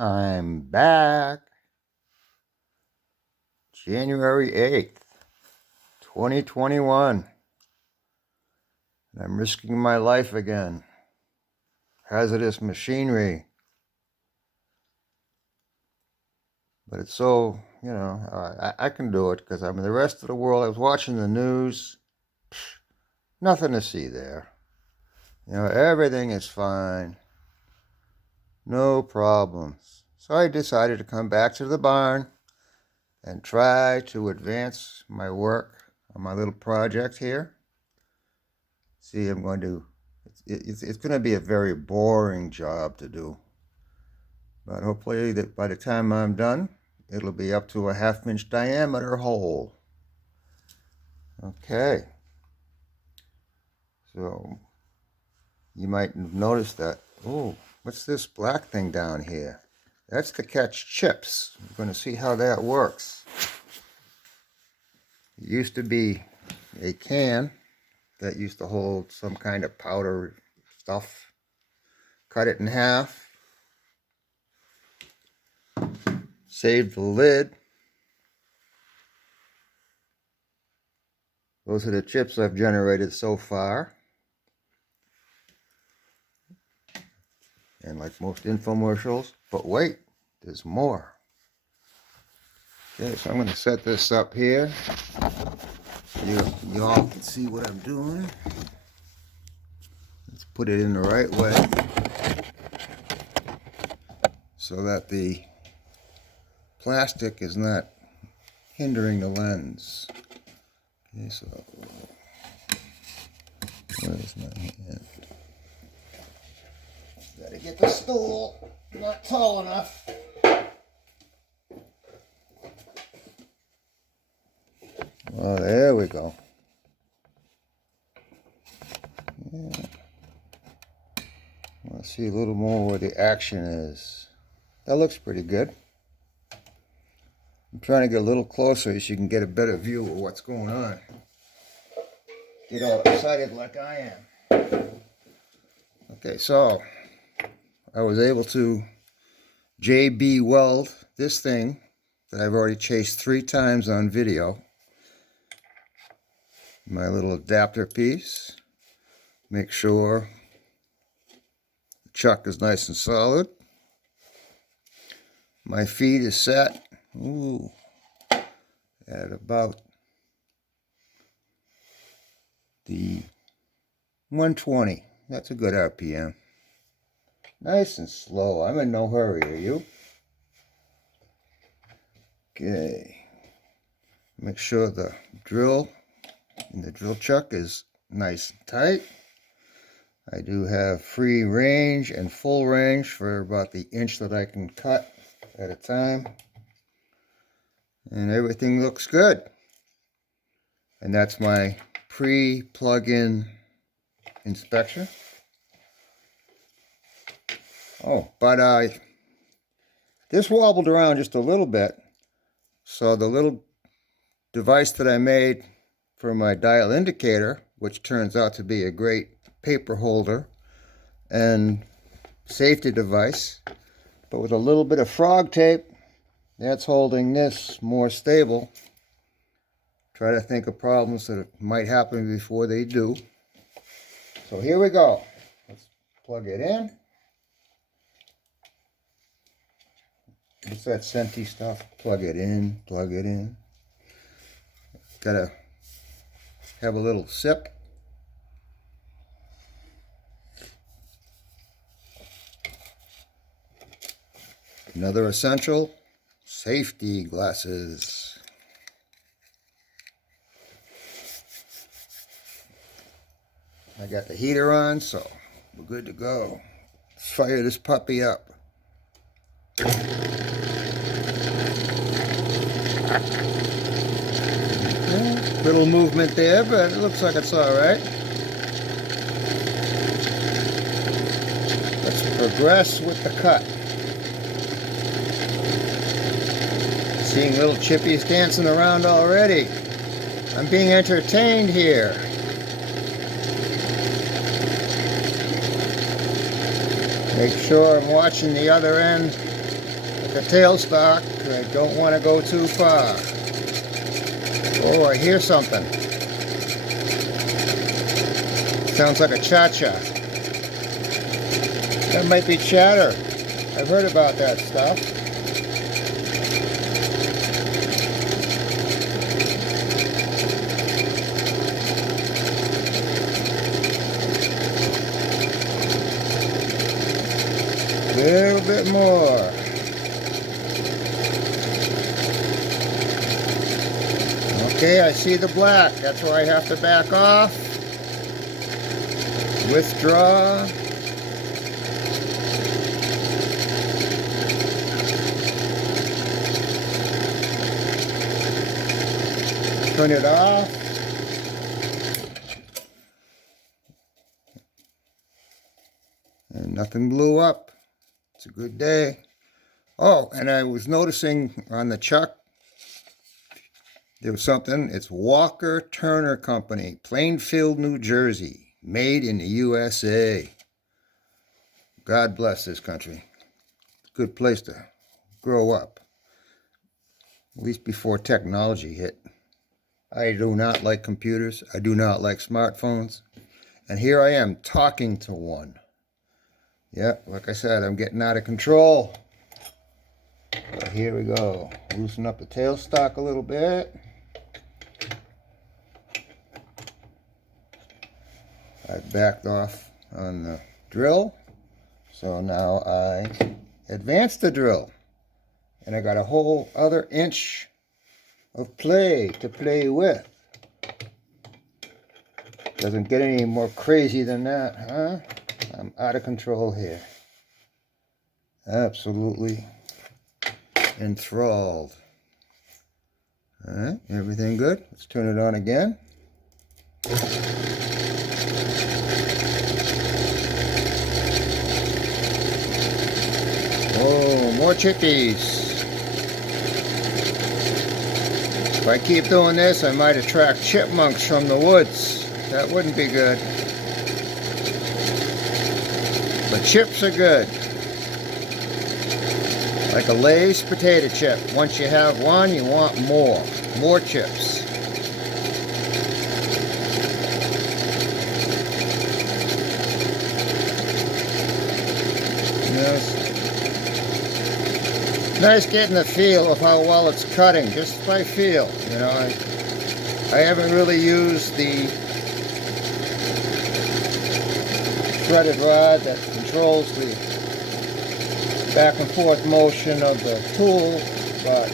I'm back. January 8th, 2021. And I'm risking my life again. Hazardous machinery. But it's so, I can do it because I'm in the rest of the world. I was watching the news. Nothing to see there. Everything is fine. No problems. So I decided to come back to the barn and try to advance my work on my little project here. See, it's going to be a very boring job to do. But hopefully that by the time I'm done, it'll be up to a 1/2-inch diameter hole. Okay. So you might have noticed that, oh, what's this black thing down here? That's to catch chips. We're going to see how that works. It used to be a can that used to hold some kind of powder stuff. Cut it in half. Saved the lid. Those are the chips I've generated so far. And like most infomercials, but wait, there's more. Okay, so I'm going to set this up here. You all can see what I'm doing. Let's put it in the right way so that the plastic is not hindering the lens. Okay, so where's my hand? Gotta get the stool, not tall enough. Well, there we go. Yeah. Let's see a little more where the action is. That looks pretty good. I'm trying to get a little closer so you can get a better view of what's going on. Get all excited like I am. Okay, so I was able to JB weld this thing that I've already chased 3 times on video. My little adapter piece. Make sure the chuck is nice and solid. My feed is set. Ooh, at about the 120. That's a good RPM. Nice and slow. I'm in no hurry, are you? Okay. Make sure the drill in the drill chuck is nice and tight. I do have free range and full range for about the inch that I can cut at a time. And everything looks good. And that's my pre-plug-in inspection. Oh, but this wobbled around just a little bit. So the little device that I made for my dial indicator, which turns out to be a great paper holder and safety device, but with a little bit of frog tape, that's holding this more stable. Try to think of problems that might happen before they do. So here we go. Let's plug it in. What's that scenty stuff? Plug it in, plug it in. Gotta have a little sip. Another essential, safety glasses. I got the heater on, so we're good to go. Let's fire this puppy up. Little movement there, but it looks like it's all right. Let's progress with the cut. Seeing little chippies dancing around already. I'm being entertained here. Make sure I'm watching the other end the tailstock. I don't want to go too far. Oh, I hear something. Sounds like a cha-cha. That might be chatter. I've heard about that stuff. A little bit more. Okay, I see the black. That's where I have to back off. Withdraw. Turn it off. And nothing blew up. It's a good day. Oh, and I was noticing on the chuck, there was something. It's Walker Turner Company, Plainfield, New Jersey. Made in the USA. God bless this country. Good place to grow up. At least before technology hit. I do not like computers. I do not like smartphones. And here I am talking to one. Yeah, like I said, I'm getting out of control. But here we go. Loosen up the tailstock a little bit. I backed off on the drill. So now I advanced the drill. And I got a whole other inch of play to play with. Doesn't get any more crazy than that, huh? I'm out of control here. Absolutely enthralled. All right, everything good? Let's turn it on again. Oh, more chippies. If I keep doing this, I might attract chipmunks from the woods. That wouldn't be good. But chips are good. Like a Lay's potato chip. Once you have one, you want more. More chips. Yes. Nice getting the feel of how well it's cutting, just by feel. You know, I haven't really used the threaded rod that controls the back and forth motion of the tool, but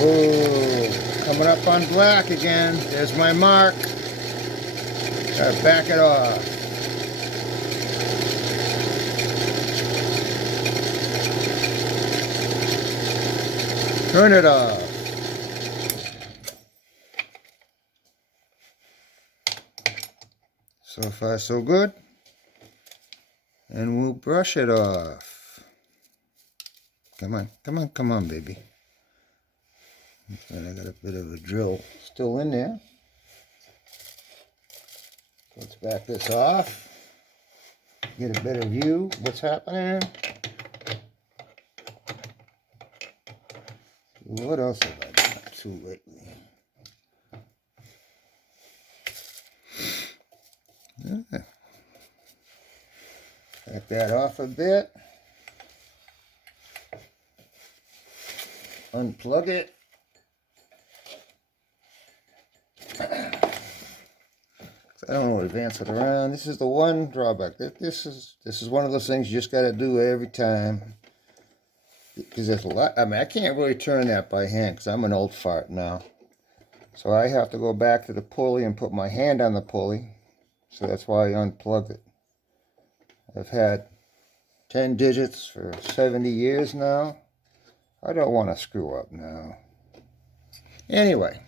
ooh, coming up on black again. There's my mark. Gotta back it off. Turn it off. So far, so good. And we'll brush it off. Come on, come on, come on, baby. And I got a bit of a drill still in there. Let's back this off. Get a better view of what's happening. What else have I been up to lately? Yeah. Back that off a bit. Unplug it. I don't want to advance it around. This is the one drawback. This is one of those things you just got to do every time. Because there's a lot. I mean, I can't really turn that by hand because I'm an old fart now. So I have to go back to the pulley and put my hand on the pulley. So that's why I unplugged it. I've had 10 digits for 70 years now. I don't want to screw up now. Anyway.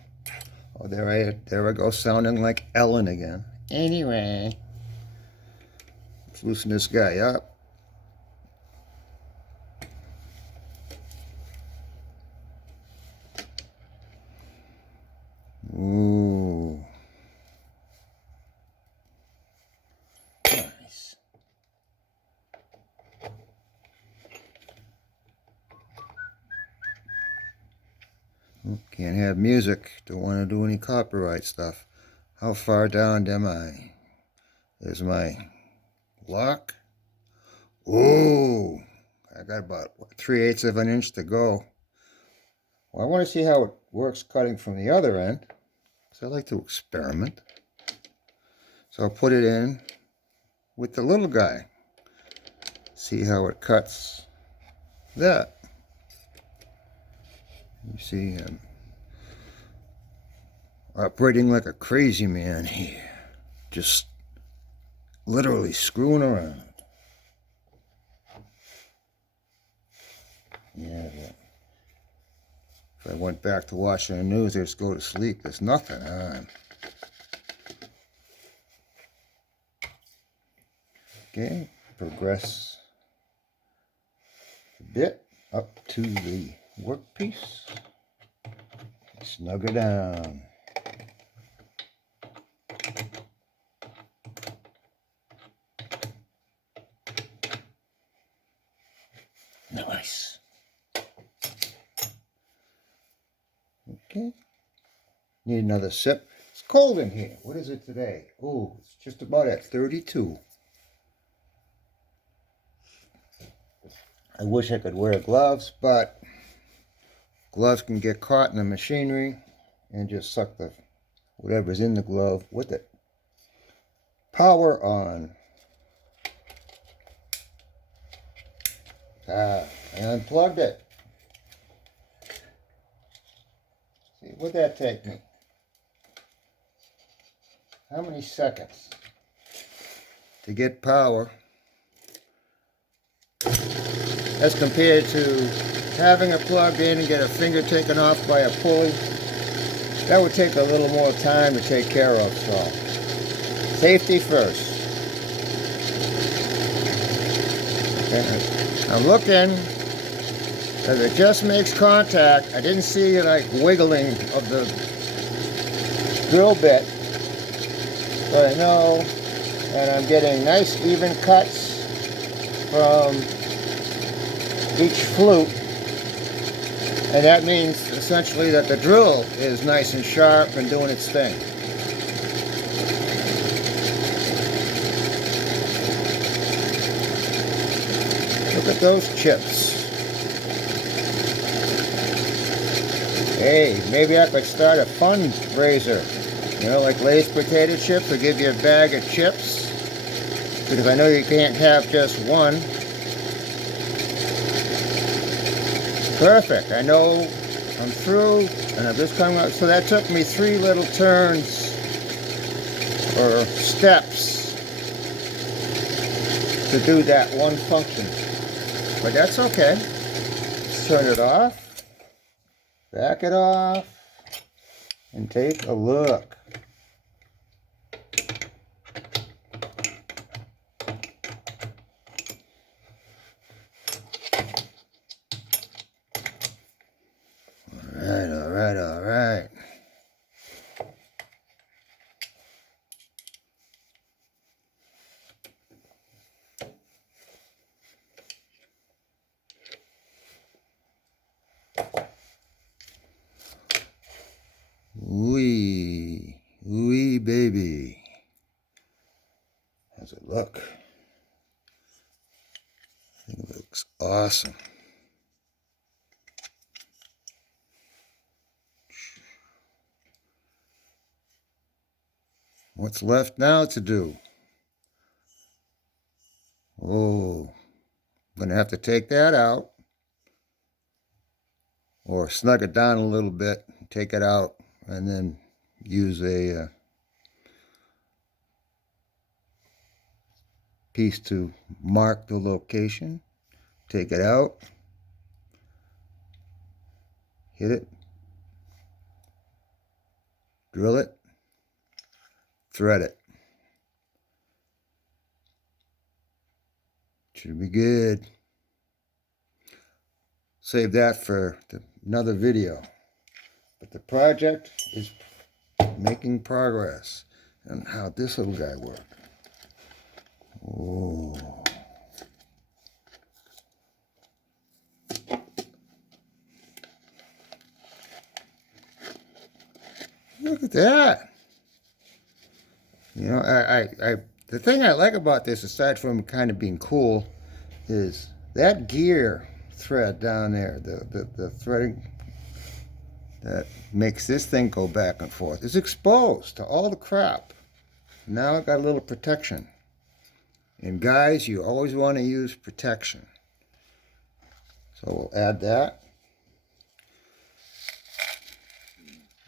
Oh, there I go, sounding like Ellen again. Anyway. Let's loosen this guy up. Ooh. Nice. Oh, can't have music. Don't want to do any copyright stuff. How far down am I? There's my lock. Oh, I got about 3/8 of an inch to go. Well, I want to see how it works cutting from the other end, because I like to experiment. So I'll put it in with the little guy. See how it cuts that. You see, I'm operating like a crazy man here. Just literally screwing around. Yeah, but if I went back to watching the news, I'd just go to sleep. There's nothing on. Okay, progress a bit up to the workpiece. Snug her down. Nice. Okay. Need another sip. It's cold in here. What is it today? Oh, it's just about at 32. I wish I could wear gloves, but gloves can get caught in the machinery and just suck the whatever's in the glove with it. Power on. I unplugged it. See, what'd that take me? How many seconds to get power as compared to having it plugged in and get a finger taken off by a pulley? That would take a little more time to take care of, so safety first. Okay. I'm looking, as it just makes contact. I didn't see like wiggling of the drill bit, but I know that I'm getting nice even cuts from each flute, and that means essentially that the drill is nice and sharp and doing its thing. Look at those chips. Hey, maybe I could start a fundraiser. You know, like Lathe potato chips, will give you a bag of chips. Because I know you can't have just one. Perfect. I know I'm through, and I'm just coming up. So that took me 3 little turns or steps to do that one function. But that's okay. Let's turn it off. Back it off. And take a look. All right. Wee baby. How's it look? I think it looks awesome. What's left now to do? Oh, I'm going to have to take that out or snug it down a little bit, take it out, and then use a piece to mark the location. Take it out, hit it, drill it, thread it. Should be good. Save that for another video. But the project is making progress. And how this little guy works. Oh. that. You know, the thing I like about this, aside from kind of being cool, is that gear thread down there, the threading that makes this thing go back and forth, is exposed to all the crap. Now I've got a little protection. And guys, you always want to use protection. So we'll add that.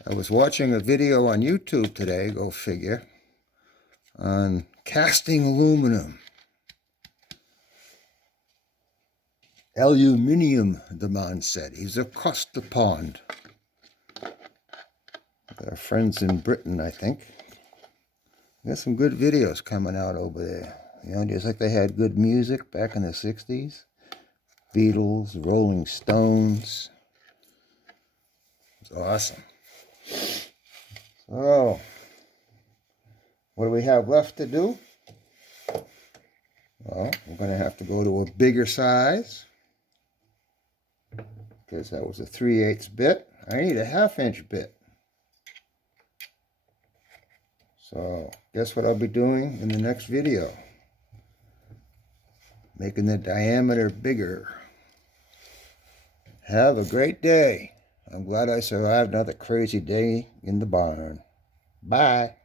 I was watching a video on YouTube today, go figure, on casting aluminum. Aluminium, the man said. He's across the pond. Our friends in Britain, I think. There's some good videos coming out over there. You know, just like they had good music back in the 60s. Beatles, Rolling Stones. It's awesome. So, what do we have left to do? Well, we're going to have to go to a bigger size. Because that was a 3/8 bit. I need a 1/2-inch bit. So, guess what I'll be doing in the next video? Making the diameter bigger. Have a great day. I'm glad I survived another crazy day in the barn. Bye.